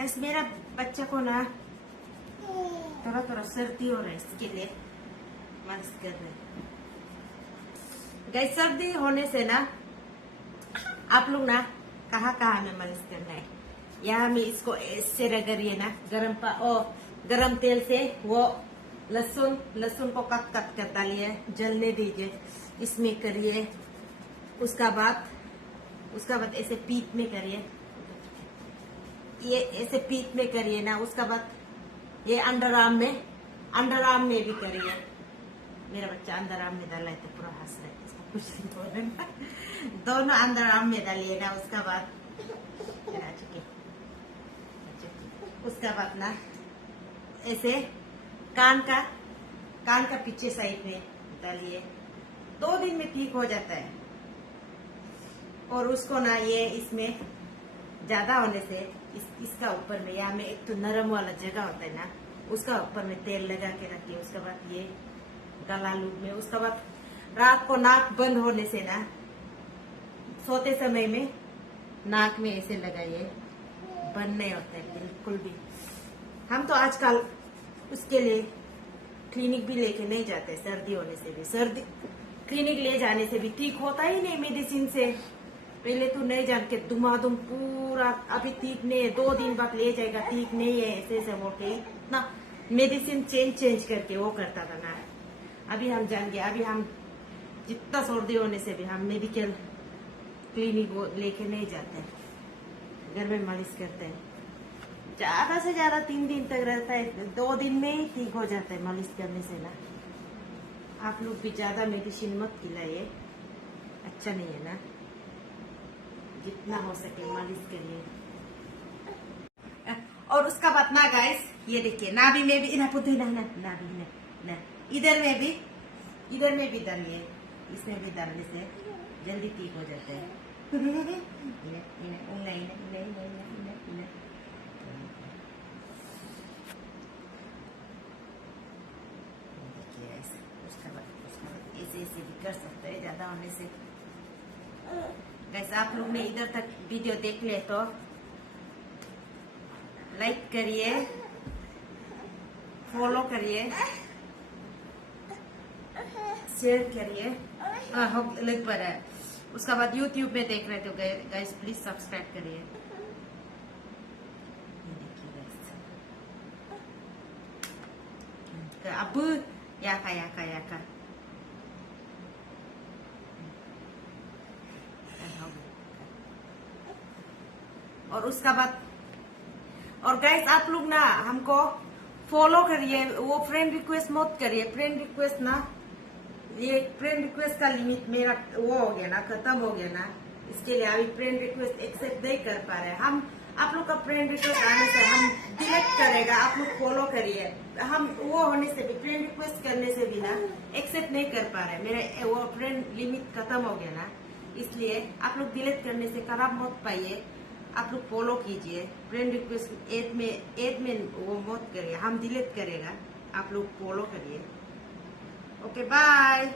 Gas मेरा बच्चा को ना थोड़ा थोड़ा सर्दी हो रहा है, इसके लिए मालिश कर रहे हैं। गैस सर्दी होने से ना आप लोग ना कहाँ में मालिश करना है। यहाँ में इसको ऐसे रगड़िए ना, गरम तेल से वो लहसुन को कट कट कर डालिए, जलने दीजिए, इसमें करिए। उसका बाद ऐसे पीठ में करिए, ये ऐसे पीठ में करिए ना। उसका बाद ये अंडर आर्म में भी करिए। मेरा बच्चा अंडर आर्म में डाला है तो पूरा हंस रहा है, इसको कुछ नहीं बोल रहा। दोनों अंडर आर्म में डालिए ना। उसका बाद ना ऐसे कान का पीछे साइड में डालिए। 2 दिन में ठीक हो जाता है। और उसको ना ये इसमें ज्यादा होने से इसका ऊपर में, यहाँ में एक तो नरम वाला जगह होता है ना, उसका ऊपर में तेल लगा के रखिए। उसके बाद ये गला लूप में, उसके बाद रात को नाक बंद होने से ना सोते समय में नाक में ऐसे लगाइए, बंद नहीं होता है बिल्कुल भी। हम तो आजकल उसके लिए क्लिनिक भी लेके नहीं जाते। सर्दी होने से भी क्लिनिक ले जाने से भी ठीक होता ही नहीं मेडिसिन से। पहले तो नहीं जान के दुमादुम पूरा अभी ठीक नहीं है, 2 दिन बाद ले जाएगा, ठीक नहीं है, ऐसे बोल के इतना मेडिसिन चेंज करके वो करता था ना। अभी हम जान गए, अभी हम जितना सर्दी होने से भी हम मेडिकल क्लिनिक लेके नहीं जाते, घर में मालिश करते हैं। ज्यादा से ज्यादा 3 दिन तक रहता है, 2 दिन में ही ठीक हो जाता है मालिश करने से ना। आप लोग भी ज्यादा मेडिसिन मत खिलाइए, अच्छा नहीं है ना। जितना हो सके मालिश करिए। और उसका बाद ना गाइस, ये देखिए नाभि में भी ना इधर में भी डालिए। इसमें भी डालने से जल्दी ठीक हो जाता है। उसका बाद ऐसे भी कर सकते हैं ज्यादा होने से। गाइस आप लोग ने इधर तक वीडियो देख ले तो लाइक करिए, फॉलो करिए, शेयर करिए। लिंक पर है। उसका बाद यूट्यूब में देख रहे तो गाइस प्लीज सब्सक्राइब करिए। अब या का और उसका बाद और गाइस आप लोग ना हमको फॉलो करिए। वो फ्रेंड रिक्वेस्ट मत करिए। फ्रेंड रिक्वेस्ट ना, ये फ्रेंड रिक्वेस्ट का लिमिट मेरा वो हो गया ना, खत्म हो गया ना। इसके लिए अभी फ्रेंड रिक्वेस्ट एक्सेप्ट नहीं कर पा रहे हम। आप लोग का फ्रेंड रिक्वेस्ट आने से हम डिलीट करेगा। आप लोग फॉलो करिए। हम वो होने से भी, फ्रेंड रिक्वेस्ट करने से भी ना एक्सेप्ट नहीं कर पा रहे। मेरा वो फ्रेंड लिमिट खत्म हो गया ना, इसलिए आप लोग डिलीट करने से खराब मत पाइए। आप लोग फॉलो कीजिए। फ्रेंड रिक्वेस्ट एड में वो मत करिए, हम डिलीट करेगा। आप लोग फॉलो करिए। Okay bye.